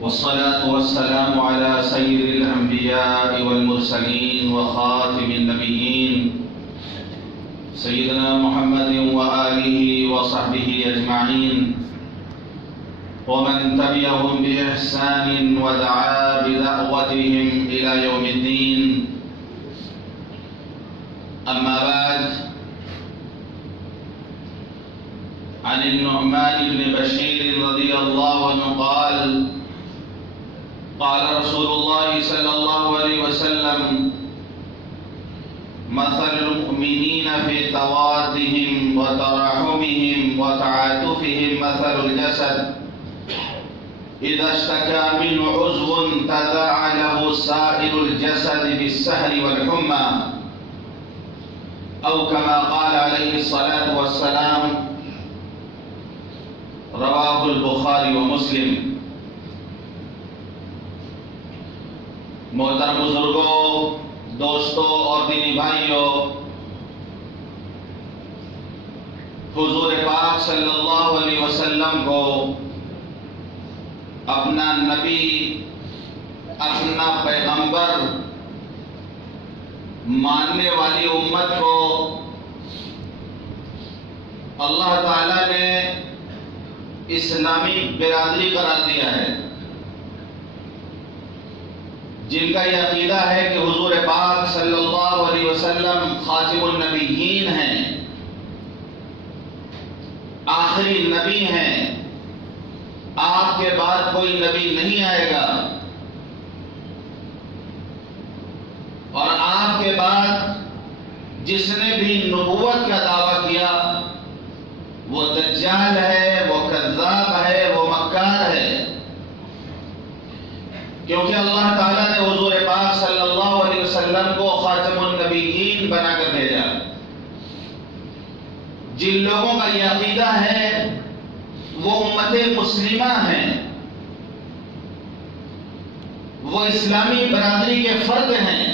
والصلاة والسلام على سيد الأنبياء والمرسلين وخاتم النبيين سيدنا محمد وآله وصحبه أجمعين ومن تبعهم بإحسان ودعا بدعوتهم إلى يوم الدين. أما بعد، عن النعمان بن بشير رضي الله عنه قال: قال رسول الله صلى الله عليه وسلم: مثل المؤمنين في توادهم وتراحمهم وتعاطفهم مثل الجسد إذا اشتكى منه عضو تداعى له سائر الجسد بالسهر والحمى، أو كما قال عليه الصلاة والسلام. رواہ البخاری و مسلم. محترم بزرگوں، دوستوں اور دینی بھائیوں، حضور پاک صلی اللہ علیہ وسلم کو اپنا نبی، اپنا پیغمبر ماننے والی امت کو اللہ تعالیٰ نے اسلامی برادری قرار دیا ہے، جن کا یہ عقیدہ ہے کہ حضور پاک صلی اللہ علیہ وسلم خاتم النبیین ہیں، آخری نبی ہیں، آپ کے بعد کوئی نبی نہیں آئے گا، اور آپ کے بعد جس نے بھی نبوت کا دعویٰ کیا وہ دجال ہے، وہ کذاب ہے، وہ مکار ہے، کیونکہ اللہ تعالیٰ نے حضور پاک صلی اللہ علیہ وسلم کو خاتم النبیین بنا کر بھیجا. جن لوگوں کا یہ عقیدہ ہے وہ امت مسلمہ ہیں، وہ اسلامی برادری کے فرد ہیں.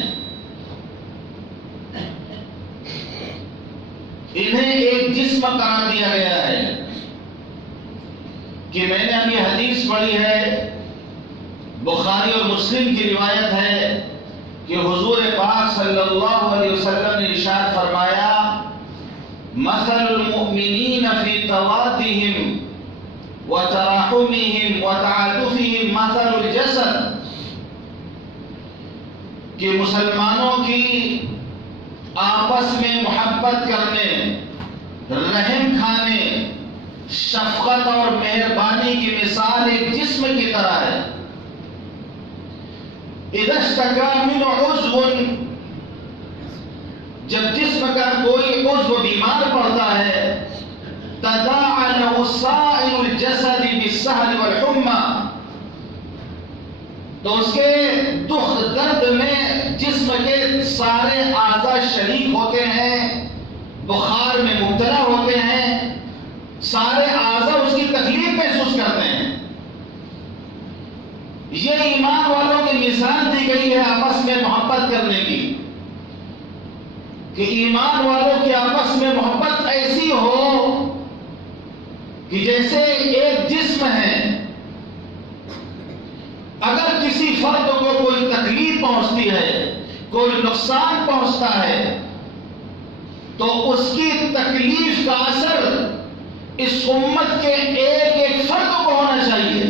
انہیں ایک جسم قرار دیا گیا ہے کہ میں نے ابھی حدیث پڑھی ہے، بخاری اور مسلم کی روایت ہے کہ حضور پاک صلی اللہ علیہ وسلم نے ارشاد فرمایا: مثل المؤمنین فی توادهم وتراحمهم وتعاطفهم مثل الجسد، کہ مسلمانوں کی آپس میں محبت کرنے، رحم کھانے، شفقت اور مہربانی کی مثال ایک جسم کی طرح ہے. اذا اشتكى منه عضو، جب جسم کا کوئی عضو بیمار پڑتا ہے، تداعى له سائر الجسد بالسهر والحمى، تو اس کے دکھ درد میں جسم کے سارے اعضاء شریک ہوتے ہیں، بخار میں مبتلا ہوتے ہیں، سارے اعضاء اس کی تکلیف محسوس کرتے ہیں. یہ ایمان والوں کی مثال دی گئی ہے آپس میں محبت کرنے کی، کہ ایمان والوں کی آپس میں محبت ایسی ہو کہ جیسے ایک جسم ہے. اگر کسی فرد کو کوئی تکلیف پہنچتی ہے، کوئی نقصان پہنچتا ہے، تو اس کی تکلیف کا اثر اس امت کے ایک ایک فرد کو ہونا چاہیے.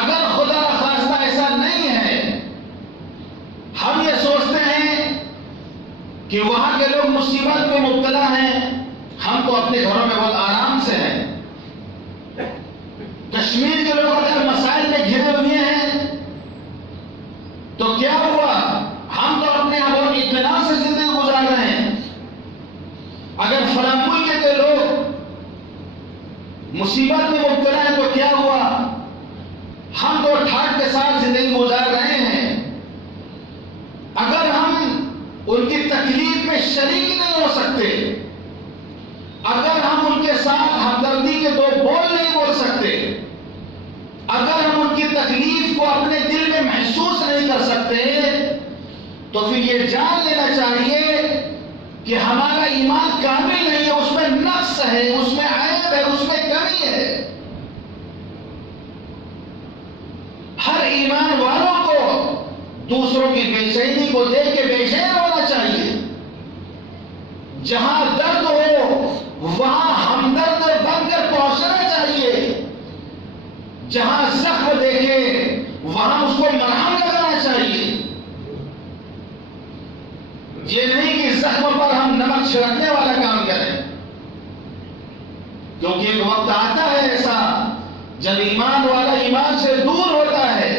اگر خدا خواستہ ایسا نہیں ہے، ہم یہ سوچتے ہیں کہ وہاں کے لوگ مصیبت میں مبتلا ہیں، ہم تو اپنے گھروں میں بہت آرام سے ہیں. کشمیر کے لوگ اگر مسائل میں گھرے ہوئے ہیں تو کیا ہوا؟ ہم تو اپنے یہاں بہت اطمینان سے زندگی گزار رہے ہیں. اگر فلاں ملک کے لوگ مصیبت میں مبتلا ہیں تو کیا ہوا؟ ہم تو ٹھاٹ کے ساتھ زندگی گزار رہے ہیں. اگر ہم ان کی تکلیف میں شریک نہیں ہو سکتے، اگر ہم ان کے ساتھ ہمدردی کے دو بول نہیں بول سکتے، اگر ہم ان کی تکلیف کو اپنے دل میں محسوس نہیں کر سکتے، تو پھر یہ جان لینا چاہیے کہ ہمارا ایمان کامل نہیں ہے، اس میں نقص ہے، اس میں عیب ہے، اس میں کمی ہے. دوسروں کی بے چینی کو دیکھ کے بے چین ہونا چاہیے. جہاں درد ہو وہاں ہمدرد بن کر پہنچنا چاہیے. جہاں زخم دیکھے وہاں اس کو مرہم لگانا چاہیے. یہ نہیں کہ زخم پر ہم نمک چھڑکنے والا کام کریں، کیونکہ ایک وقت آتا ہے ایسا جب ایمان والا ایمان سے دور ہوتا ہے،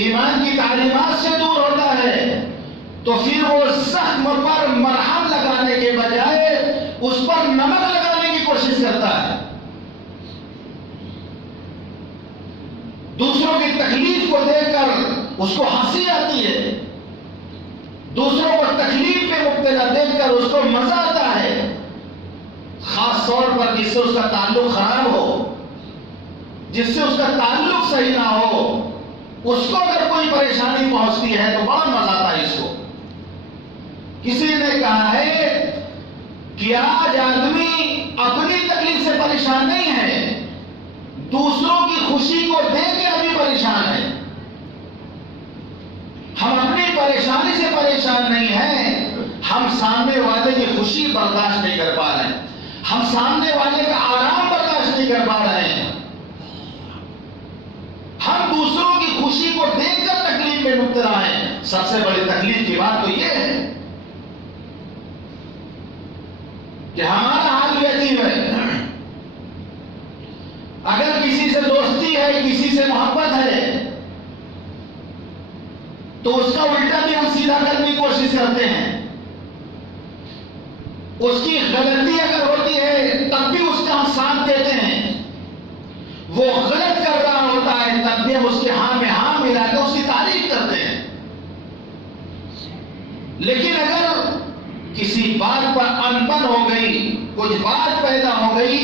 ایمان کی تعلیمات سے دور ہوتا ہے، تو پھر وہ زخم پر مرہم لگانے کے بجائے اس پر نمک لگانے کی کوشش کرتا ہے. دوسروں کی تکلیف کو دیکھ کر اس کو ہنسی آتی ہے، دوسروں کو تکلیف میں مبتلا دیکھ کر اس کو مزہ آتا ہے، خاص طور پر جس سے اس کا تعلق خراب ہو، جس سے اس کا تعلق صحیح نہ ہو، اس کو اگر کوئی پریشانی پہنچتی ہے تو بڑا مزہ آتا ہے اس کو. کسی نے کہا ہے کہ آج آدمی اپنی تکلیف سے پریشان نہیں ہے، دوسروں کی خوشی کو دیکھ کے ابھی پریشان ہے. ہم اپنی پریشانی سے پریشان نہیں ہیں، ہم سامنے والے کی خوشی برداشت نہیں کر پا رہے ہیں، ہم سامنے والے کا آرام برداشت نہیں کر پا رہے ہیں. ہم دوسروں کی خوشی کو دیکھ کر تکلیف میں مبتلا ہیں. سب سے بڑی تکلیف کی بات تو یہ ہے کہ ہمارا حال بھی عجیب ہے. اگر کسی سے دوستی ہے، کسی سے محبت ہے، تو اس کا الٹا بھی ہم سیدھا کرنے کی کوشش کرتے ہیں. اس کی غلطی اگر ہوتی ہے تب بھی اس کا ہم ساتھ دیتے ہیں. وہ غلط کر رہا ہوتا ہے تب بھی ہم اس کے ہاں میں ہاں ملا کے اس کی تعریف کرتے ہیں. لیکن اگر کسی بات پر انبن ہو گئی، کچھ بات پیدا ہو گئی،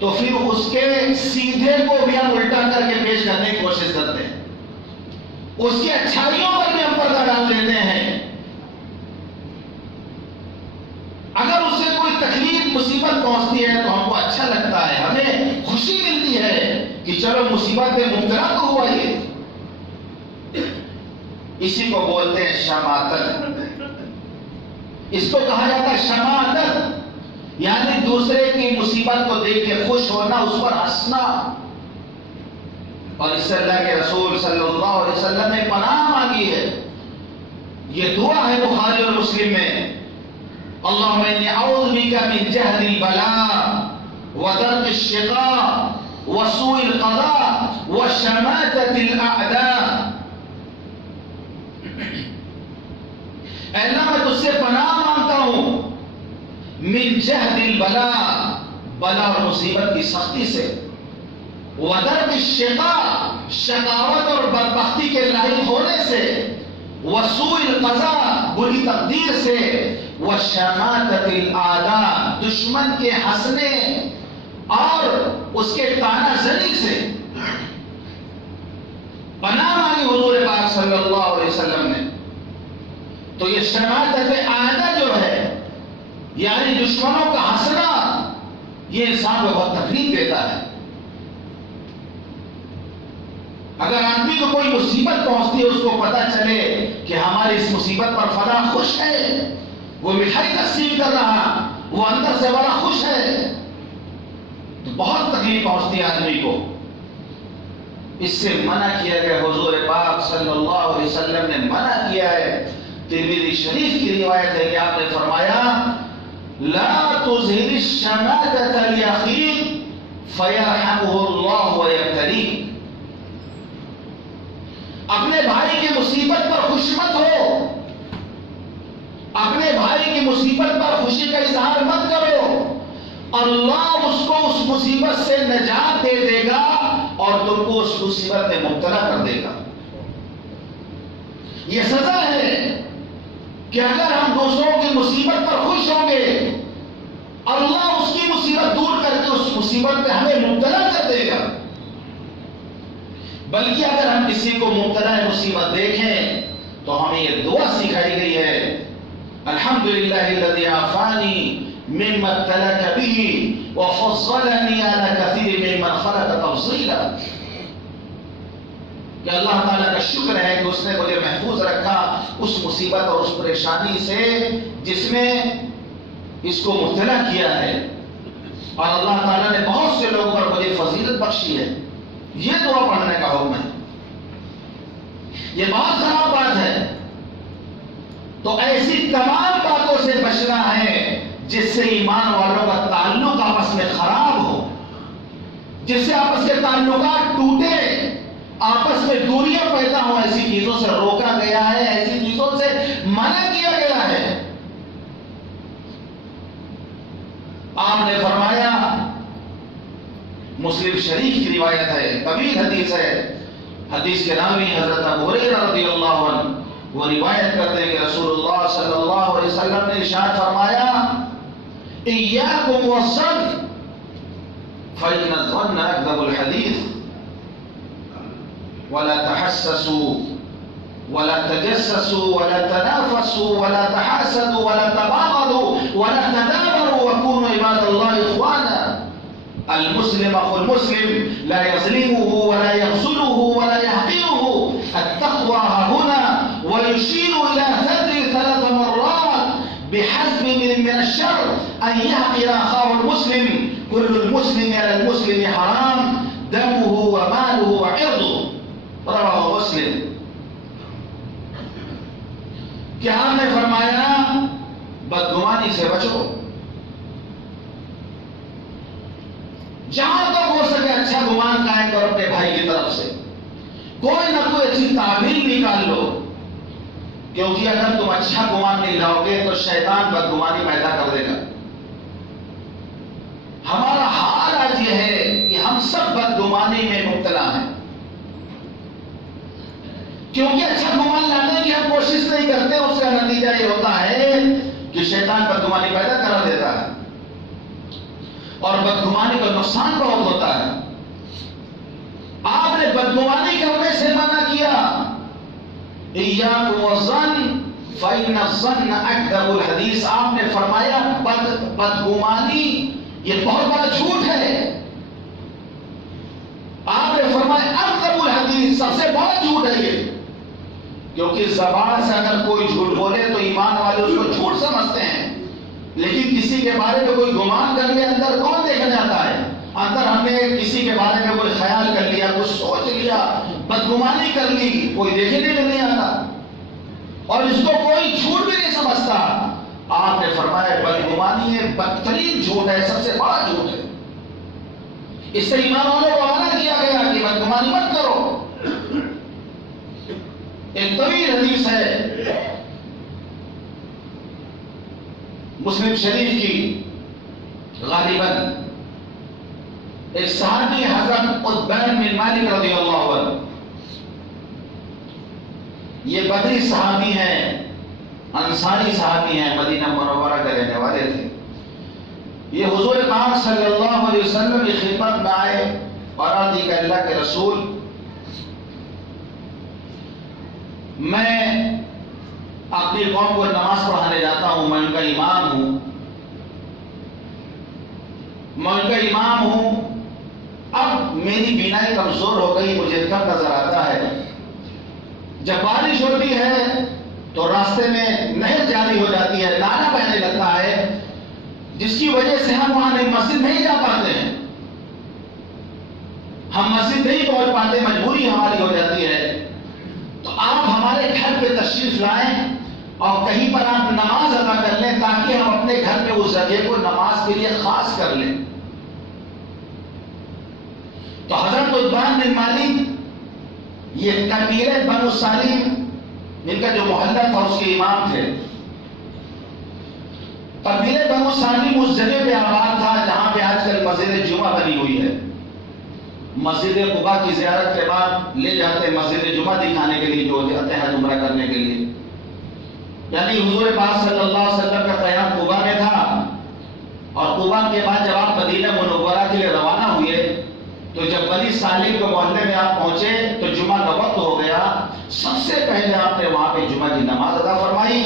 تو پھر اس کے سیدھے کو بھی ہم الٹا کر کے پیش کرنے کی کوشش کرتے ہیں. اس کی اچھائیوں پر بھی ہم پردہ ڈال دیتے ہیں. اگر اس سے کوئی تکلیف مصیبت پہنچتی ہے تو ہم کو اچھا لگتا ہے، ہمیں خوشی ملتی ہے کہ چلو مصیبت میں مبتلا تو ہوا. یہ اسی کو بولتے ہیں شماتت. اس کو کہا جاتا ہے شماتت، یعنی دوسرے کی مصیبت کو دیکھ کے خوش ہونا، اس پر ہنسنا. اور اس سے اللہ کے رسول صلی اللہ علیہ وسلم نے پناہ مانگی ہے. یہ دعا ہے بخاری اور مسلم میں، اللہم انی اعوذ بک من جہد البلاء ودرک الشقاء وسوء القضاء وشماتۃ الاعداء. اے اللہ میں تجھ سے پناہ مانگتا ہوں من جہد البلاء، بلا اور مصیبت کی سختی سے، ودرک الشقاء، شقاوت اور بدبختی کے لاحق ہونے سے، وسوء القضاء، بری تقدیر سے، وشماتۃ الاعداء، دشمن کے ہنسنے اور اس کے طعنہ زنی سے. پناہ مانگی حضور پاک صلی اللہ علیہ وسلم نے. تو یہ شماتۃ اعداء جو ہے، یعنی دشمنوں کا ہنسنا، یہ انسان کو بہت تکلیف دیتا ہے. اگر آدمی کو کوئی مصیبت پہنچتی ہے، اس کو پتا چلے کہ ہماری اس مصیبت پر فلاں خوش ہے، وہ مٹھائی تقسیم کر رہا، وہ اندر سے بڑا خوش ہے، تو بہت تکلیف پہنچتی ہے آدمی کو. اس سے منع کیا گیا. حضور پاک صلی اللہ علیہ وسلم نے منع کیا ہے. ترمذی شریف کی روایت ہے کہ آپ نے فرمایا لا تظہر الشماتۃ لاخیک فیرحمہ اللہ ویبتلیک. اپنے بھائی کی مصیبت پر خوش مت ہو، اپنے بھائی کی مصیبت پر خوشی کا اظہار مت کرو. اللہ اس کو اس مصیبت سے نجات دے دے گا اور تم کو اس مصیبت میں مبتلا کر دے گا. یہ سزا ہے کہ اگر ہم دوسروں کی مصیبت پر خوش ہوں گے، اللہ اس کی مصیبت دور کر کے اس مصیبت پہ ہمیں مبتلا کر دے گا. بلکہ اگر ہم کسی کو مبتلا مصیبت دیکھیں تو ہمیں یہ دعا سکھائی گئی ہے، الحمدللہ الذی عافانی مما ابتلاک به وفضلنی علی کثیر ممن خلق تفضیلا. کہ اللہ تعالیٰ کا شکر ہے کہ اس نے مجھے محفوظ رکھا اس مصیبت اور اس پریشانی سے جس میں اس کو مبتلا کیا ہے، اور اللہ تعالیٰ نے بہت سے لوگوں پر مجھے فضیلت بخشی ہے۔ یہ دعا پڑھنے کا حکم ہے۔ یہ بہت خراب بات ہے۔ تو ایسی تمام باتوں سے بچنا ہے جس سے ایمان والوں کا تعلق آپس میں خراب ہو، جس سے آپس کے تعلقات ٹوٹے، آپس میں دوریاں پیدا ہوں۔ ایسی چیزوں سے روکا گیا ہے، ایسی چیزوں سے منع کیا گیا ہے۔ آپ نے فرمایا، مسلم شریف کی روایت ہے، طویل حدیث ہے، حدیث کے راوی حضرت ابو ہریرہ رضی اللہ عنہ وہ روایت کرتے ہیں کہ رسول اللہ صلی اللہ علیہ وسلم نے ارشاد فرمایا، ایاکم والظن فإن الظن أكذب الحديث ولا تحسسوا ولا تجسسوا ولا تنافسوا ولا تحاسدوا ولا تباغضوا ولا تدابروا وكونوا عباد الله إخوانا المسلم أخو المسلم لا يظلمه ولا يخذله ولا يحقره التقوى ها هنا ويشير إلى ثدر 3 مرات بحسب من الشر أن يحقر أخاه المسلم كل المسلم على المسلم حرام دمه وماله وعرضه رواه مسلم۔ کہ آپ نے فرمایا بدگمانی سے بچو، جہاں تک ہو سکے اچھا گمان قائم کرو اپنے بھائی کی طرف سے، کوئی نہ کوئی اچھی تعبیر نکال لو، کیونکہ اگر تم اچھا گمان نہیں لاؤ گے تو شیطان بدگمانی پیدا کر دے گا۔ ہمارا حال آج یہ ہے کہ ہم سب بدگمانی میں مبتلا ہیں، کیونکہ اچھا گمان لانے کی ہم کوشش نہیں کرتے، اس کا نتیجہ یہ ہوتا ہے کہ شیطان بدگمانی پیدا کرا دیتا ہے، اور بدگمانی کا نقصان بہت ہوتا ہے۔ آپ نے بدگمانی کرنے سے منع کیا، ایاکم والظن فإن الظن أكذب الحدیث۔ آپ نے فرمایا بدگمانی یہ بہت بڑا جھوٹ ہے۔ آپ نے فرمایا اکذب الحدیث، سب سے بڑا جھوٹ ہے یہ، کیونکہ زبان سے اگر کوئی جھوٹ بولے تو ایمان والے اس کو جھوٹ سمجھتے ہیں، لیکن کسی کے بارے میں کوئی گمان کر لیا اندر کون دیکھا جاتا ہے؟ اندر ہم نے کسی کے بارے میں کوئی خیال کر لیا، کچھ سوچ لیا، بدگمانی کر لی، کوئی دیکھنے میں نہیں آتا، اور اس کو کوئی جھوٹ بھی نہیں سمجھتا۔ آپ نے فرمایا بدگمانی یہ بدترین جھوٹ ہے، سب سے بڑا جھوٹ ہے۔ اس سے ایمان والوں کو منع کیا گیا کہ بدگمانی مت کرو۔ ایک طویل حدیث ہے مسلم شریف کی، غالباً ایک صحابی حضرت عتبان بن مالک رضی اللہ عنہ، یہ بدری صحابی ہیں، انصاری صحابی ہیں، مدینہ منورہ کے رہنے والے تھے۔ یہ حضور پاک صلی اللہ علیہ وسلم کی خدمت میں آئے اور عرض کی کہ اللہ کے رسول، میں اپنی قوم کو نماز پڑھانے جاتا ہوں، میں ان کا امام ہوں، اب میری بینائی کمزور ہو گئی، مجھے کم نظر آتا ہے، جب بارش ہوتی ہے تو راستے میں نہر جاری ہو جاتی ہے، نالا بہنے لگتا ہے، جس کی وجہ سے ہم وہاں مسجد نہیں جا پاتے ہیں، ہم مسجد نہیں پہنچ پاتے، مجبوری ہماری ہو جاتی ہے، تو آپ ہمارے گھر پہ تشریف لائیں اور کہیں پر آپ نماز ادا کر لیں تاکہ ہم اپنے گھر میں اس جگہ کو نماز کے لیے خاص کر لیں۔ تو حضرت عتبان بن مالک یہ قبیلہ بنو سالم جن کا جو محلہ تھا اس کے امام تھے۔ قبیلہ بنو سالم اس جگہ پہ آباد تھا جہاں پہ آج کل مسجد جمعہ بنی ہوئی ہے۔ مسجد قباء کی زیارت کے بعد لے جاتے ہیں مسجد جمعہ دکھانے کے لیے، جو جاتے ہیں حج عمرہ کرنے کے لیے۔ یعنی حضور پاک صلی اللہ علیہ وسلم کا قیام قباء میں تھا، اور قباء کے بعد جب آپ مدینہ منورہ کے لیے روانہ ہوئے تو جب بنی سالم کے محلے میں آپ پہنچے تو جمعہ کا وقت ہو گیا، سب سے پہلے آپ نے وہاں پہ جمعہ کی نماز ادا فرمائی۔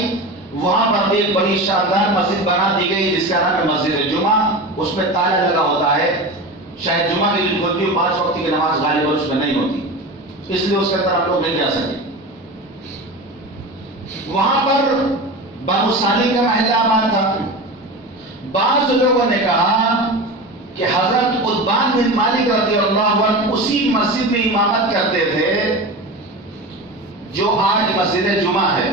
وہاں پر ایک بڑی شاندار مسجد بنا دی گئی جس کا نام ہے مسجد جمعہ، اس میں تالا لگا ہوتا ہے، شاید جمعہ کی دن کھلتی ہو، 5 وقت کی نماز غالباً اس میں نہیں ہوتی، اس لیے اس کے اندر ہم لوگ نہیں جا سکے. وہاں پر بنو سالم کا محلہ آباد تھا. بعض لوگوں نے کہا کہ حضرت عتبان بن مالک رضی اللہ عنہ اسی مسجد میں امامت کرتے تھے جو آج مسجد جمعہ ہے.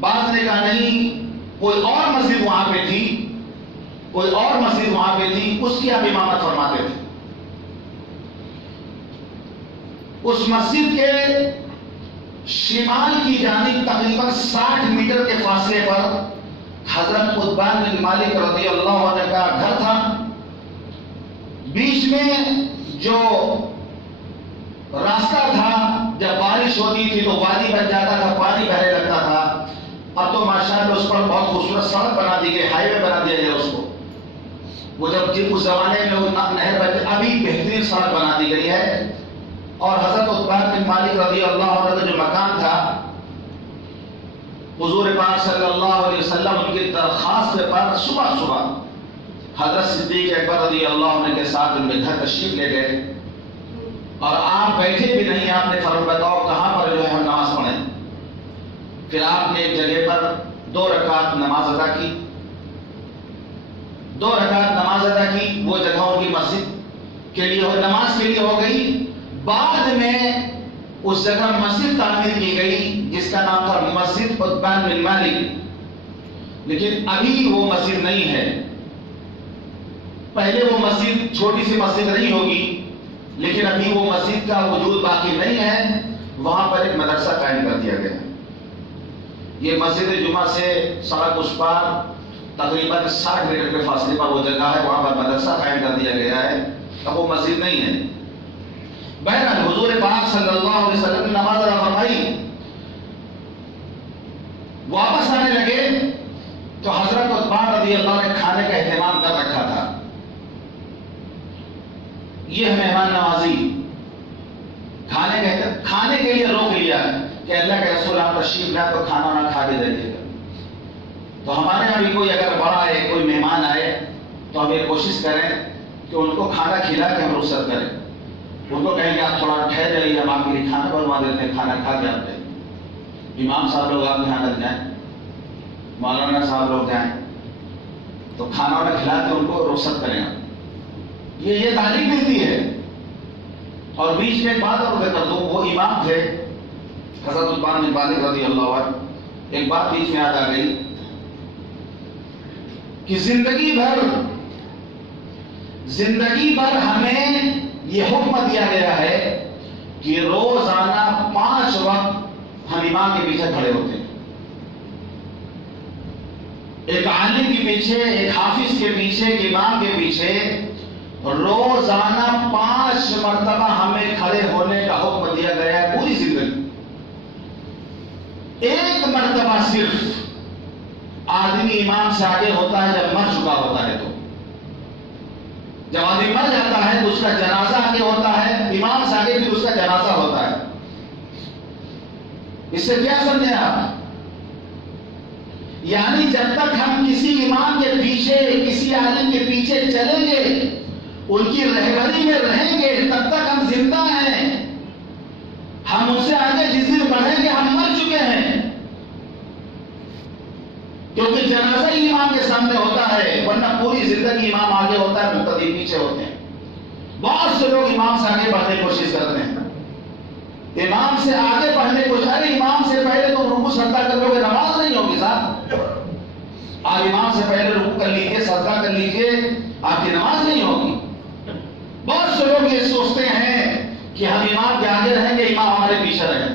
بعض نے کہا نہیں، کوئی اور مسجد وہاں پہ تھی، کوئی اور مسجد وہاں پہ تھی، اس کی آپ امامت فرماتے تھے. اس مسجد کے شمال کی جانب تقریباً 60 میٹر کے فاصلے پر حضرت عتبان بن مالک رضی اللہ عنہ کا گھر تھا. بیچ میں جو راستہ تھا، جب بارش ہوتی تھی تو وادی بن جاتا تھا، پانی بہنے لگتا تھا. اب تو ماشاءاللہ اس پر بہت خوبصورت سڑک بنا دی گئی، ہائی وے بنا دیا گیا اس کو. وہ جب اس زمانے میں وہ نہر بن، ابھی بہترین سڑک بنا دی گئی ہے. اور حضرت عتبان بن مالک رضی اللہ عنہ کا جو مکان تھا، حضور پاک صلی اللہ علیہ وسلم ان کی درخواست پر صبح صبح حضرت صدیق اکبر رضی اللہ عنہ کے ساتھ ان کے گھر تشریف لے گئے. اور آپ بیٹھے بھی نہیں، آپ نے فرمایا بتاؤ کہاں پر جو ہے ہم نماز پڑھیں. پھر آپ نے ایک جگہ پر 2 رکعت نماز ادا کی. 2 رکعت نماز ادا کی، وہ جگہ ان کی مسجد کے لیے نماز کے لیے ہو گئی. بعد میں اس جگہ مسجد تعمیر کی گئی جس کا نام تھا مسجد عتبان بن مالک. لیکن ابھی وہ مسجد نہیں ہے. پہلے وہ مسجد چھوٹی سی مسجد نہیں ہوگی، لیکن ابھی وہ مسجد کا وجود باقی نہیں ہے. وہاں پر ایک مدرسہ قائم کر دیا گیا. یہ مسجد جمعہ سے سڑک اس پار تقریباً 60 میٹر کے فاصلے پر وہ جگہ ہے، وہاں پر مدرسہ قائم کر دیا گیا ہے. اب وہ مسجد نہیں ہے. بہرحال حضور پاک صلی اللہ علیہ وسلم نے نماز ادا فرمائی. واپس آنے لگے تو حضرت عتبان رضی اللہ عنہ نے کھانے کا اہتمام کر رکھا تھا. یہ مہمان نوازی، کھانے کے لیے روک لیا کہ اللہ کے رسول آپ تشریف لائے تو کھانا نہ کھا کے جائیے گا. تو ہمارے یہاں بھی کوئی اگر بڑا ہے، کوئی مہمان آئے تو ہم یہ کوشش کریں کہ ان کو کھانا کھلا کے ہم رخصت کریں. ان کو کہیں کہ آپ تھوڑا ٹھہر جائیے، ہم آپ کے لیے کھانا بنوا دیتے ہیں، کھانا کھا کے آپ جائیں. امام صاحب لوگ آپ کے یہاں لگ جائیں، مولانا صاحب لوگ جائیں تو کھانا وانا کھلا کے ان کو رخصت کریں. یہ تعلیم ملتی ہے. اور بیچ میں ایک بات اور ذکر دوں، وہ امام تھے حضرت عتبان بن مالک رضی اللہ عنہ. ایک بات بیچ میں یاد آ گئی کہ زندگی بھر ہمیں یہ حکم دیا گیا ہے کہ روزانہ 5 وقت ہم امام کے پیچھے کھڑے ہوتے ہیں. ایک عالم کے پیچھے، ایک حافظ کے پیچھے، ایک امام کے پیچھے روزانہ 5 مرتبہ ہمیں کھڑے ہونے کا حکم دیا گیا ہے پوری زندگی. ایک مرتبہ صرف آدمی امام سے آگے ہوتا ہے جب مر چکا ہوتا ہے. تو جب آدمی مر جاتا ہے تو اس کا جنازہ آگے ہوتا ہے، امام سے آگے پھر اس کا جنازہ ہوتا ہے. اس سے کیا سمجھیں آپ؟ یعنی جب تک ہم کسی امام کے پیچھے، کسی عالم کے پیچھے چلیں گے، ان کی رہبری میں رہیں گے، تب تک ہم زندہ ہیں. ہم ان سے آگے جس دن بڑھیں گے ہم مر چکے ہیں، کیونکہ جنازہ ہی امام کے سامنے ہوتا ہے، ورنہ پوری زندگی امام آگے ہوتا ہے، مقتدی پیچھے ہوتے ہیں. بہت سے لوگ امام سے آگے بڑھنے کی کوشش کرتے ہیں، امام سے آگے بڑھنے کو، ارے امام سے پہلے تو رکوع سجدہ کر لو گے، نماز نہیں ہوگی صاحب. آپ امام سے پہلے رکوع کر لیجیے، سجدہ کر لیجیے، آپ کی نماز نہیں ہوگی. بہت سے لوگ یہ سوچتے ہیں کہ ہم امام کے آگے رہیں گے، امام ہمارے پیچھے رہیں.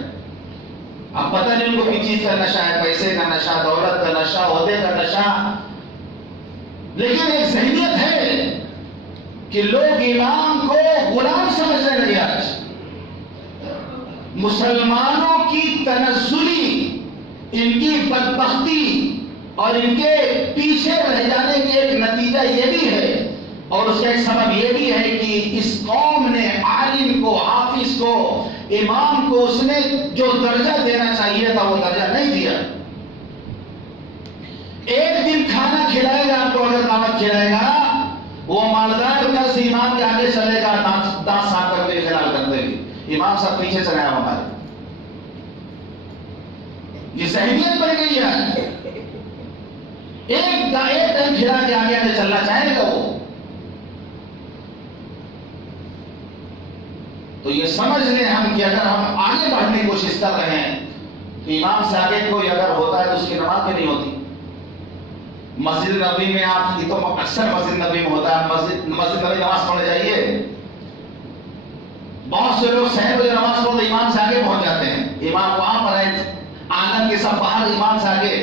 اب پتہ نہیں ان کو کس چیز کا نشہ ہے، پیسے کا نشہ، دولت کا نشہ، عہدے کا نشہ. لیکن ایک ذہنیت ہے کہ لوگ امام کو غلام سمجھنے لگے. آج مسلمانوں کی تنزلی، ان کی بدبختی اور ان کے پیچھے رہ جانے کے ایک نتیجہ یہ بھی ہے، اور اس کا ایک سبب یہ بھی ہے کہ اس قوم نے عالم کو، حافظ کو، امام کو اس نے جو درجہ دینا چاہیے تھا وہ درجہ نہیں دیا. ایک دن کھانا کھلائے گا آپ کو، اگر دعوت کھلائے گا، وہ مالدار کل سے امام کے آگے چلے گا، دانت صاف کرتے خیال کرتے امام صاحب پیچھے چلے آپ ہمارے. یہ ذہنیت بن گئی ہے. ایک ٹائم کھلا کے آگے آگے چلنا چاہے گا وہ. تو یہ سمجھ لیں ہم کہ اگر ہم آگے بڑھنے کی کوشش کر رہے ہیں کہ امام سے آگے کوئی اگر ہوتا ہے تو اس کی نماز بھی نہیں ہوتی. مسجد نبوی میں آپ یہ تو اکثر مسجد نبوی میں ہوتا ہے، مسجد نبوی نماز پڑھنے جائیے، بہت سے لوگ شہر میں نماز پڑھتے امام سے آگے پہنچ جاتے ہیں. امام وہاں پر ہے آنگن کے سب باہر، امام سے آگے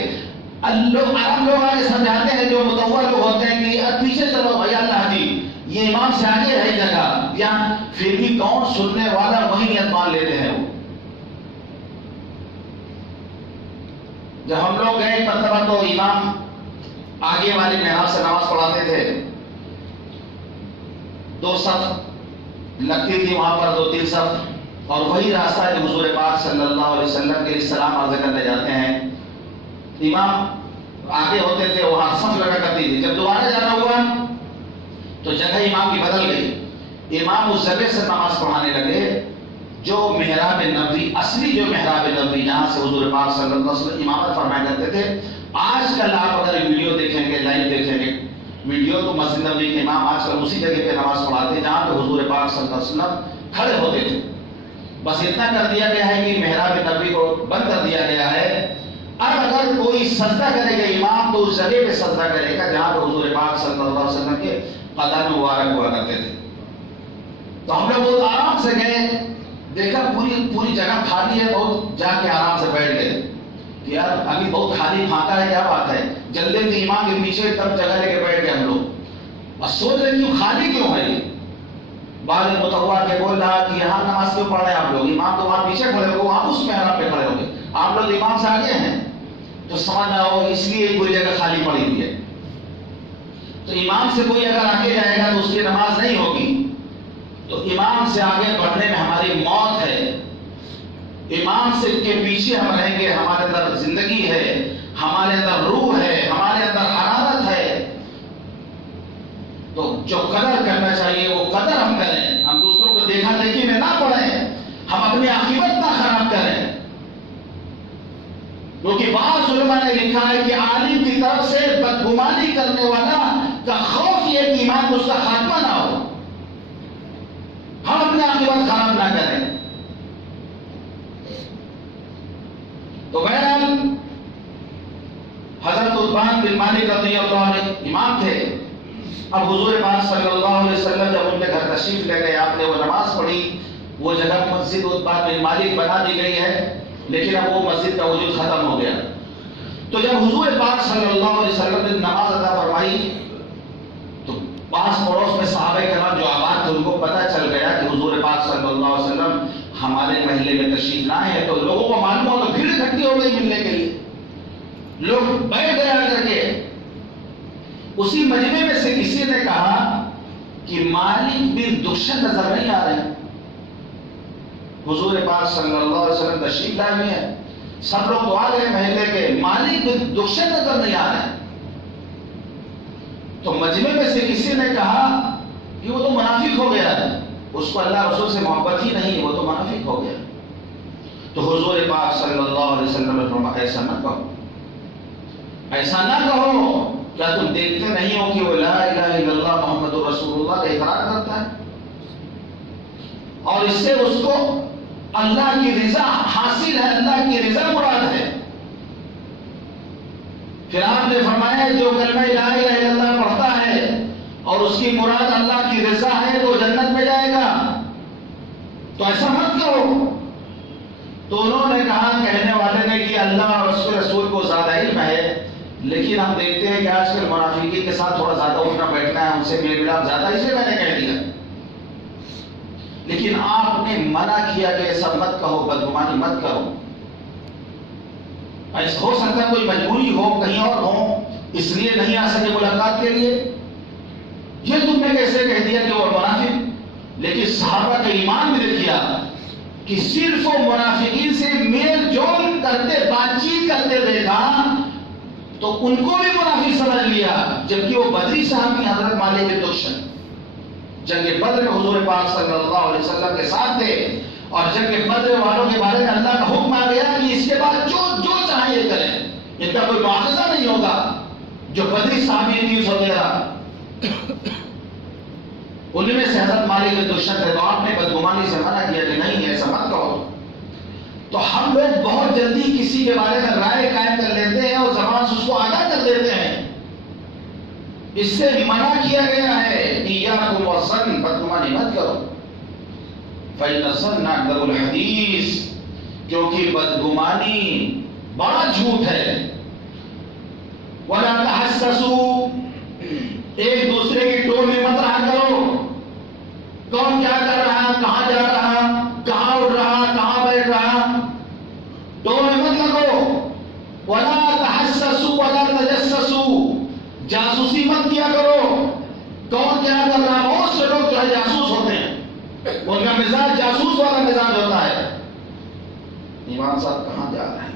عرب لوگ آگے سمجھاتے ہیں، جو متوّر لوگ ہوتے ہیں کہ پیچھے چلو بھائی اللہ جی، یہ امام سے آگے ہے جگہ، یا پھر بھی کون سننے والا وہی نیت مان لیتے ہیں. وہ جب ہم لوگ گئے ایک مرتبہ تو امام آگے والی محراب سے نماز پڑھاتے تھے، 2 صف لگتی تھی وہاں پر، 2-3 صف، اور وہی راستہ ہے جو حضور پاک صلی اللہ علیہ وسلم کے لیے سلام عرض کرنے جاتے ہیں. امام آگے ہوتے تھے، وہاں صف لگا کرتی تھی. جب دوبارہ جانا ہوا تو جگہ امام کی بدل گئی. امام اس جگہ سے نماز پڑھانے لگے جو محراب نبوی، اصلی جو محراب نبوی جہاں سے حضور پاک صلی اللہ علیہ وسلم امامت فرمایا کرتے تھے. آج کل آپ اگر ویڈیو دیکھیں گے، لائیو دیکھیں گے ویڈیو، تو مسجد نبوی کے امام آج کل اسی جگہ پہ نماز پڑھاتے ہیں جہاں پہ حضور پاک صلی اللہ علیہ وسلم کھڑے ہوتے تھے. بس اتنا کر دیا گیا ہے کہ محراب نبوی کو بند کر دیا گیا ہے. اب اگر کوئی سجدہ کرے گا امام تو اس جگہ پہ سجدہ کرے گا جہاں پہ حضور پاک صلی اللہ علیہ وسلم کے قدم مبارک ہوا کرتے تھے. تو ہم لوگ بہت آرام سے گئے، دیکھا پوری جگہ خالی ہے، بہت جا کے آرام سے بیٹھ گئے کہ یار ابھی بہت خالی پھانکا ہے، کیا بات ہے. جلدی سے امام کے پیچھے تب جگہ لے کے بیٹھ گئے ہم لوگ، اور سوچ رہے کیوں خالی کیوں ہے. بعد متوّر کے بول رہا کہ یہاں نماز کیوں پڑھ رہے ہیں آپ لوگ، امام تو وہاں پیچھے کھڑے ہو، وہاں اس محراب پہ کھڑے ہو گئے، آپ لوگ امام سے آگے ہیں. تو سمجھ نہ ہو اس لیے پوری جگہ خالی پڑی ہوئی ہے. تو امام سے کوئی اگر آگے جائے گا تو اس کی نماز نہیں ہوگی. تو امام سے آگے بڑھنے میں ہماری موت ہے. امام سے کے پیچھے ہم رہیں گے، ہمارے اندر زندگی ہے، ہمارے اندر روح ہے، ہمارے اندر حرارت ہے. تو جو قدر کرنا چاہیے وہ قدر ہم کریں. ہم دوسروں کو دیکھا دیکھی میں نہ پڑھیں، ہم اپنی عاقبت نہ خراب کریں. کیونکہ بعض علماء نے لکھا ہے کہ عالم کی طرف سے بدگمانی کرنے والا کا خوف یہ کہ ایمان کو اس کا خاتمہ نہ ہو. ہم اپنے عاقبت خراب نہ کریں. تو بہرحال حضرت عثمان بن مالک رضی اللہ عنہ امام تھے. اب حضور پاک صلی اللہ علیہ وسلم جب ان کے گھر تشریف لے گئے، آپ نے وہ نماز پڑھی. وہ جگہ مسجد عثمان بن مالک بنا دی گئی ہے، لیکن اب وہ مسجد کا وجود ختم ہو گیا. تو جب حضور پاک صلی اللہ علیہ وسلم نے نماز ادا فرمائی تو پاس پڑوس میں صحابہ کرام جو آباد تھے ان کو پتہ چل گیا کہ حضور پاک صلی اللہ علیہ وسلم ہمارے محلے میں تشریف لائے ہیں. تو لوگوں کو معلوم ہو تو بھیڑ اکٹھی ہو گئی ملنے کے لیے. لوگ بیٹھ گئے آ کر کے. اسی مجمع میں سے کسی نے کہا کہ مالک بن دخشن نظر نہیں آ رہے ہیں. حضور پاک صلی اللہ علیہ وسلم تشریف لائے ہوئے ہیں، سب لوگ تو آ گئے محلے کے، مالک بن دخشن نظر نہیں آ رہے ہیں. تو مجمع میں سے کسی نے کہا کہ وہ تو منافق ہو گیا ہے، اس کو اللہ رسول سے محبت ہی نہیں، وہ تو منافق ہو گیا. تو حضور پاک صلی اللہ علیہ وسلم نے فرمایا ایسا نہ کہو، ایسا نہ کہو. کیا تم دیکھتے نہیں ہو کہ وہ لا الہ الا اللہ محمد رسول اللہ کا اقرار کرتا ہے اور اس سے اس کو اللہ کی رضا حاصل ہے، اللہ کی رضا مراد ہے. پھر آپ نے فرمایا جو کلمہ لا الہ الا اللہ پڑھتا ہے اور اس کی مراد اللہ کی رضا ہے تو جنت میں جائے گا. تو ایسا مت کرو. تو انہوں نے کہا کہنے والے نے کہ اللہ اور اس کے رسول کو زیادہ علم ہے، لیکن ہم دیکھتے ہیں کہ آج کل منافقین کے ساتھ تھوڑا زیادہ اٹھنا بیٹھنا ہے، ان سے میل ملاپ زیادہ، اس لیے میں نے کہہ دیا. لیکن آپ نے منع کیا کہ ایسا مت کہو، بدگمانی مت کرو. ایسا ہو سکتا ہے کوئی مجبوری ہو، کہیں اور ہو، اس لیے نہیں آ سکے ملاقات کے لیے. یہ تم نے کیسے کہہ دیا کہ وہ منافق؟ لیکن صحابہ کا ایمان بھی دیکھیا کہ صرف وہ منافقین سے میل جول کرتے، بات چیت کرتے دیکھا تو ان کو بھی منافق سمجھ لیا. جبکہ وہ بدری صحابی حضرت مالک بن دخشن جنگ بدر میں حضور پاک صلی اللہ علیہ وسلم کے ساتھ تھے اور جب کہ بدر والوں کے بارے میں اللہ کا حکم آ گیا کہ اس کے بعد جو چاہیں یہ کریں، ان کا کوئی معاوضہ نہیں ہوگا، جو بدری صحابی 313 ان میں سے حضرت مالک بن دشن تھے، تو آپ نے بدگمانی سے منع کیا کہ نہیں ایسا مت کہو. تو ہم لوگ بہت جلدی کسی کے بارے میں رائے قائم کر لیتے ہیں اور زبان سے اس کو آگاہ کر دیتے ہیں. اس سے منع کیا گیا ہے ایاکم والظن، بدگمانی مت کرو. فإن الظن أكذب الحدیث، کیونکہ بدگمانی بڑا جھوٹ ہے. ولا تحسسوا، ایک دوسرے کی ٹول میں مت رہا کرو. کون کیا کر رہا، کہاں جا رہا، کہاں اڑ رہا، کہاں بیٹھ رہا، ٹول میں مت لگو. ولا تحسسوا ولا تجسسوا، جاسوسی مت کیا کرو. کون کیا کر رہا، بہت سے لوگ جو ہے جاسوس ہوتے ہیں، ان کا مزاج جاسوس والا مزاج ہوتا ہے. امام صاحب کہاں جا رہے ہیں،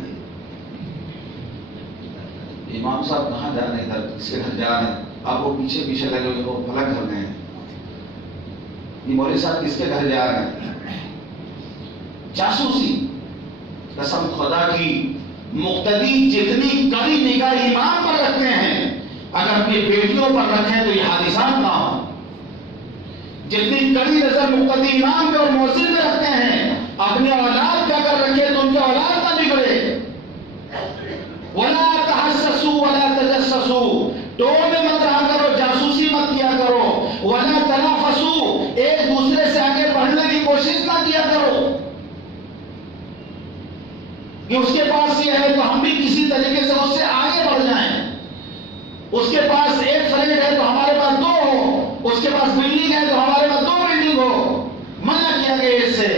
امام صاحب کہاں جا رہے ہیں، کس کے گھر جا رہے ہیں، آپ وہ پیچھے پیچھے لگے ہوئے وہ فلک کر رہے ہیں. یہ مولوی صاحب کس کے گھر جا رہے ہیں، جاسوسی. قسم خدا کی مقتدی جتنی کڑی نگاہ ایمان پر رکھتے ہیں، اگر اپنی بیٹیوں پر رکھیں تو یہ حادثات نہ ہوں. جتنی کڑی نظر مقتدی امام پہ اور مؤذن پہ رکھتے ہیں، اپنی اولاد پہ اگر رکھے تو ان کی اولاد نہ بگڑے. ولا تحسسوا ولا تجسسوا، ٹول میں مت رہا کرو، جاسوسی مت کیا کرو. ولا تنافسوا، ایک دوسرے سے آگے بڑھنے کی کوشش نہ کیا کرو کہ اس کے پاس یہ ہے تو ہم بھی کسی طریقے سے اس سے آگے بڑھ جائیں. اس کے پاس ایک فلیٹ ہے تو ہمارے پاس 2 ہو، اس کے پاس بلڈنگ ہے تو ہمارے پاس 2 بلڈنگ ہو. منع کیا گیا اس سے.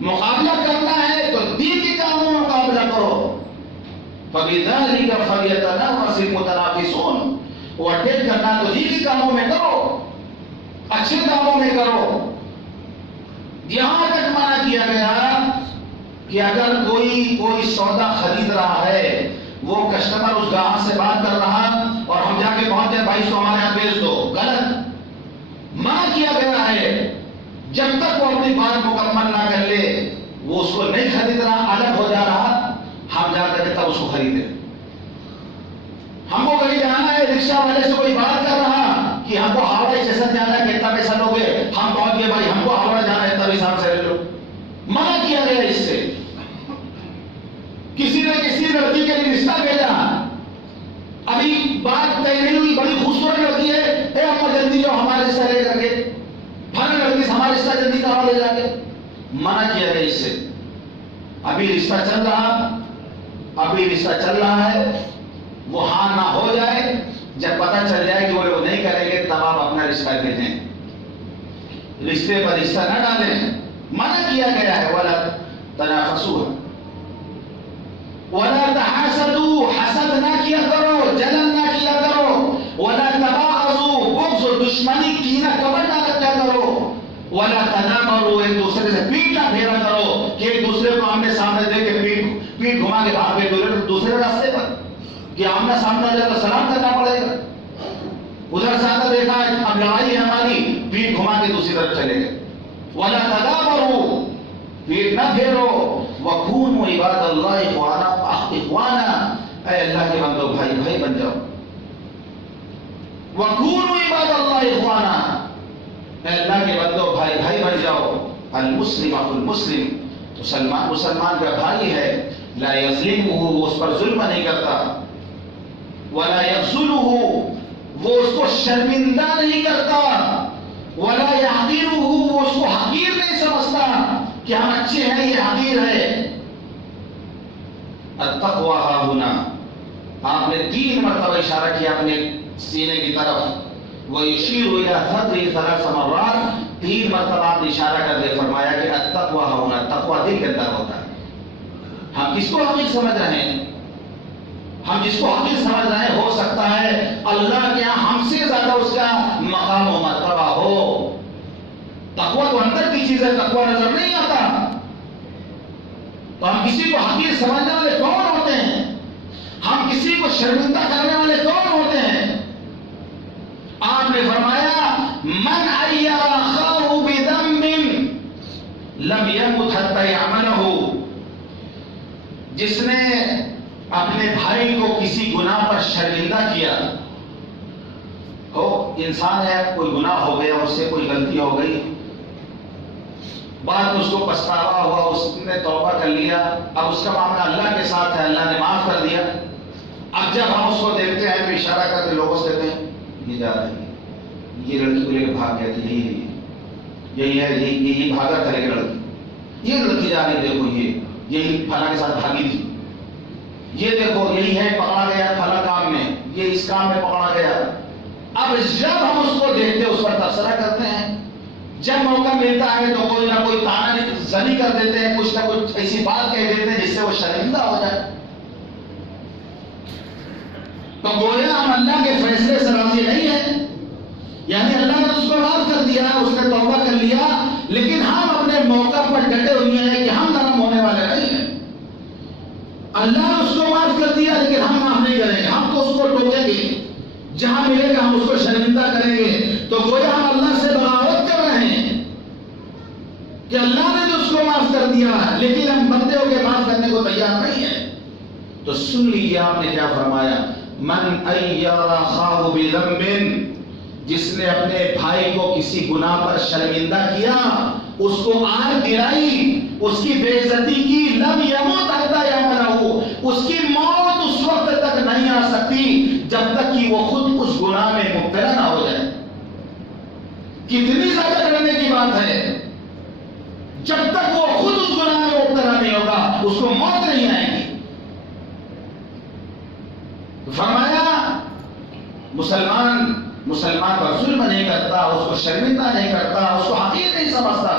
مقابلہ کرنا ہے تو دین کے کاموں میں مقابلہ کرو. فَبِذَلِكَ فَلْيَتَنَافَسِ الْمُتَنَافِسُونَ، وہ اٹیک کرنا تو دین کے کاموں میں کرو، اچھے کاموں میں کرو. یہاں تک منع کیا گیا کہ اگر کوئی سودا خرید رہا ہے، وہ کسٹمر اس گاہک سے بات کر رہا اور ہم جا کے پہنچ جائے، بھائی اس کو ہمارے یہاں بیچ دو، غلط. منع کیا گیا ہے جب تک وہ اپنی بات مکمل نہ کر لے، وہ اس کو نہیں خرید رہا، الگ ہو جا رہا، ہم جا کر کے تب اس کو خریدیں. ہم کو کہیں جانا ہے، رکشہ والے سے کوئی بات کر رہا کہ ہم کو ہاوڑا اسٹیشن جانا ہے، کتنا پیسہ لوگے، ہم پہنچ گئے، بھائی ہم کو ہاوڑا جانا ہے، اتنا پیسہ ہم سے لے لو. منع کیا گیا اس سے. کسی نے کسی لڑکی کے لیے رشتہ بھیجا، ابھی بات طے نہیں ہوئی، بڑی خوبصورت لڑکی ہے، اے اما جلدی جو ہمارا رشتہ لے کر کے، پھر لڑکی سے ہمارا رشتہ جلدی کرا لے جا کے. منع کیا گیا اس سے. ابھی رشتہ چل رہا ہے، وہ ہاں نہ ہو جائے، جب پتہ چل جائے کہ وہ لوگ نہیں کریں گے تب آپ اپنا رشتہ بھیجیں. رشتے پر رشتہ نہ ڈالیں. منع کیا گیا ہے. ولا تنافسوا ولا تحاسدوا، حسد نہ کیا کرو، جلن نہ کیا کرو. ولا تباغضوا، بغض و دشمنی، کینہ کپٹ نہ رکھا کرو. ولا تنامروا، ایک دوسرے سے پیٹ نہ پھیرا کرو کہ ایک دوسرے کو آمنے سامنے دیکھ کے پیٹ گھما کے بھاگ کے دوسرے راستے پر، کہ آمنا سامنا جا کر سلام کرنا پڑے گا. ادھر سے آتا دیکھا اب لڑائی ہے ہماری، پیٹ گھما کے دوسری طرف چلے گئے. ولا تدابروا، پیٹ نہ پھیرو. وَكُونُوا عِبَادَ اللَّهِ إِخْوَانًا، اے اللہ کے بندو بھائی بھائی بن جاؤ. وَكُونُوا عِبَادَ اللَّهِ إِخْوَانًا، اے اللہ کے بندو بھائی بھائی بن جاؤ. المسلم اخو المسلم، مسلمان کا بھائی ہے. لا یظلمہ، وہ اس پر ظلم نہیں کرتا. ولا یخذلہ، وہ اس کو شرمندہ نہیں کرتا. ولا یحقرہ، وہ اس کو حقیر نہیں سمجھتا کہ ہم اچھے ہیں یہ حقیر ہے. التقوی ها هنا، آپ نے 3 مرتبہ اشارہ کیا اپنے سینے کی طرف. وَيُشِيرُ إِلَى صَدْرِهِ 3 مرات، 3 مرتبہ آپ نے اشارہ کر کے فرمایا کہ التقوی ها هنا، تقوی دل کے اندر ہوتا ہے. ہم کس کو حقیر سمجھ رہے ہیں؟ ہم جس کو حقیر سمجھ رہے ہیں، ہو سکتا ہے اللہ کے یہاں ہم سے زیادہ اس کا مقام و مرتبہ ہو. تقوی تو اندر کی چیز ہے، تقوی نظر نہیں آتا. تو ہم کسی کو حقیر سمجھنے والے کون ہوتے ہیں؟ ہم کسی کو شرمندہ کرنے والے کون ہوتے ہیں؟ آپ نے فرمایا من عیر اخاہ بذنب لم يمت حتى يعمله، جس نے اپنے بھائی کو کسی گناہ پر شرمندہ کیا ہو، انسان ہے، کوئی گناہ ہو گیا، اس سے کوئی غلطی ہو گئی، بعد میں اس کو پچھتاوا ہوا، اس نے توبہ کر لیا، اب اس کا معاملہ اللہ کے ساتھ ہے، اللہ نے معاف کر دیا، اب جب ہم اس کو دیکھتے ہیں تو اشارہ کرتے لوگوں سے کہتے ہیں یہ جا رہی ہے، یہ لڑکی کو لے کے بھاگ گیا تھی، یہی ہے، یہی بھاگا تھا ایک لڑکی، یہ لڑکی جا رہی، دیکھو یہی فلاں کے ساتھ بھاگی تھی، یہ دیکھو یہی ہے، پکڑا گیا فلاں کام میں، یہ اس کام میں پکڑا گیا۔ اب جب ہم اس کو دیکھتے ہیں، اس پر تبصرہ کرتے ہیں، جب موقع ملتا ہے تو کوئی نہ کوئی تانا زنی کر دیتے ہیں، کچھ نہ کچھ ایسی بات کہہ دیتے ہیں جس سے وہ شرمندہ ہو جائے۔ تو گویا ہم اللہ کے فیصلے سے راضی نہیں ہیں، یعنی اللہ نے اس کو معاف کر دیا، اس نے توبہ کر لیا، لیکن ہم اپنے موقع پر ڈٹے ہوئے ہیں کہ ہم نرم ہونے والے نہیں ہیں۔ اللہ نے اس کو معاف کر دیا لیکن ہم معاف نہیں کریں گے، ہم تو اس کو ٹوکیں گے، جہاں ملے گا ہم اس کو شرمندہ کریں گے۔ تو گویا ہم اللہ سے بغاوت کر رہے ہیں کہ اللہ نے تو اس کو معاف کر دیا لیکن ہم بندے ہو کے معاف کرنے کو تیار نہیں ہیں۔ تو سن لیجیے آپ نے کیا فرمایا، من ایّر اخاہ بذنب، جس نے اپنے بھائی کو کسی گناہ پر شرمندہ کیا، اس کو آگ دلائی، اس کی بے عزتی کی، لم یمت حتی یعملہ، اس کی موت اس وقت تک نہیں آ سکتی جب تک کہ وہ خود اس گناہ میں مبتلا نہ ہو جائے۔ کتنی زیادہ ڈرنے کی بات ہے، جب تک وہ خود اس گناہ میں مبتلا نہیں ہوگا اس کو موت نہیں آئے گی۔ فرمایا مسلمان پر ظلم نہیں کرتا، اس کو شرمندہ نہیں کرتا، اس کو حقیر نہیں سمجھتا۔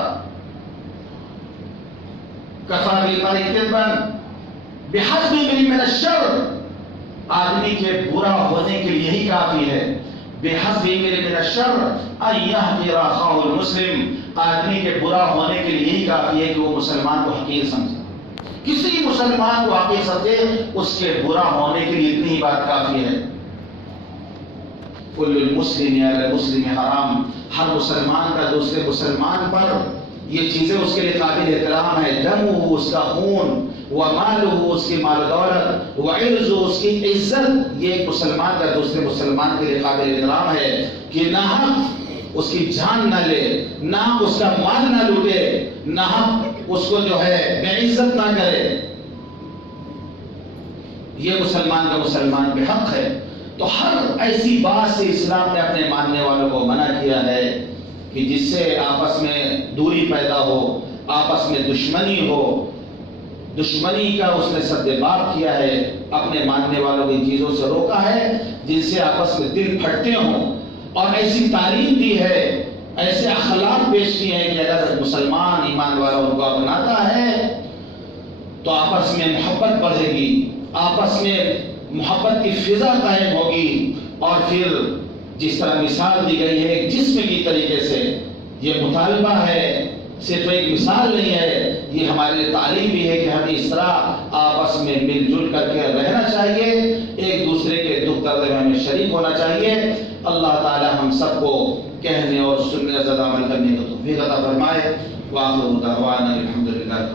کفا بالمرء کذبا بحسب امرئ من الشر، آدمی کے برا ہونے کے لیے یہی کافی ہے، بحسب امرئ من الشر ان یحقر اخاہ المسلم، آدمی کے برا ہونے کے لیے یہی کافی ہے کہ وہ مسلمان کو حقیر سمجھے، کسی مسلمان کو حقیر سمجھے، اس کے برا ہونے کے لیے اتنی ہی بات کافی ہے۔ کل المسلم علی المسلم حرام، ہر مسلمان کا دوسرے مسلمان پر یہ چیزیں اس کے لیے قابل احترام ہے، دمہ اس کا خون، ومالہ اس کی مال و دولت، وعرض اس کی عزت، یہ ایک مسلمان کا دوسرے مسلمان کے لیے قابل احترام ہے کہ ناحق اس کی جان نہ لے، ناحق اس کا مال نہ لوٹے، ناحق اس کو جو ہے بے عزت نہ کرے، یہ مسلمان کا مسلمان پہ حق ہے۔ تو ہر ایسی بات سے اسلام نے اپنے ماننے والوں کو منع کیا ہے کہ جس سے آپس میں دوری پیدا ہو، آپس میں دشمنی ہو، دشمنی کا اس نے سد باب کیا ہے، اپنے ماننے والوں کو ان چیزوں سے روکا ہے جن سے آپس میں دل پھٹتے ہوں، اور ایسی تعلیم دی ہے، ایسے اخلاق پیش کیے ہیں کہ اگر مسلمان ایمان والا ان کو اپناتا ہے تو آپس میں محبت بڑھے گی، آپس میں محبت کی فضا قائم ہوگی، اور پھر جس طرح مثال دی گئی ہے ایک جسم کی طریقے سے، یہ مطالبہ ہے، صرف ایک مثال نہیں ہے، یہ ہمارے لیے تعلیم بھی ہے کہ ہمیں اس طرح آپس میں مل جل کر کے رہنا چاہیے، ایک دوسرے کے دکھ درد میں ہمیں شریک ہونا چاہیے۔ اللہ تعالی ہم سب کو کہنے اور سننے زیادہ عمل کرنے کا توفیق عطا فرمائے۔ وآخر دعوانا الحمدللہ۔